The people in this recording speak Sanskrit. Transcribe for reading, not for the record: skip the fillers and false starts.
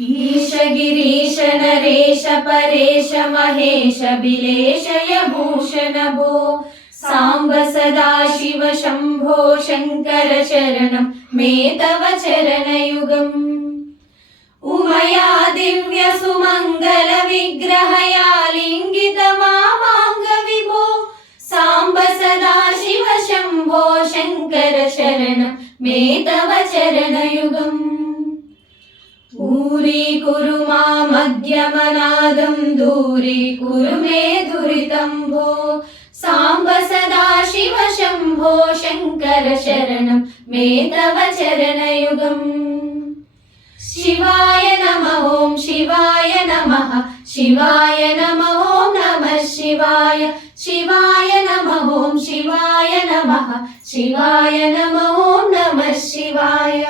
ईश गिरीश नरेश परेश महेश बिलेशय भूषण भो साम्ब सदाशिव शम्भो शङ्कर शरणं मे तव चरणयुगम् उमया दिव्य सुमङ्गल विग्रहया लिङ्गित मामाङ्ग विभो साम्ब सदाशिव शम्भो शङ्कर शरणं मे तव चरणयुगम् ऊरीकुरु मामध्यमनादं दूरीकुरु मे दुरितं भो साम्ब सदाशिव शम्भो शङ्कर शरणं मे तव चरणयुगम् शिवाय नमः ॐ शिवाय नमः शिवाय नमः ॐ नमः शिवाय शिवाय नमः ॐ शिवाय नमः शिवाय नमः ॐ नमः शिवाय।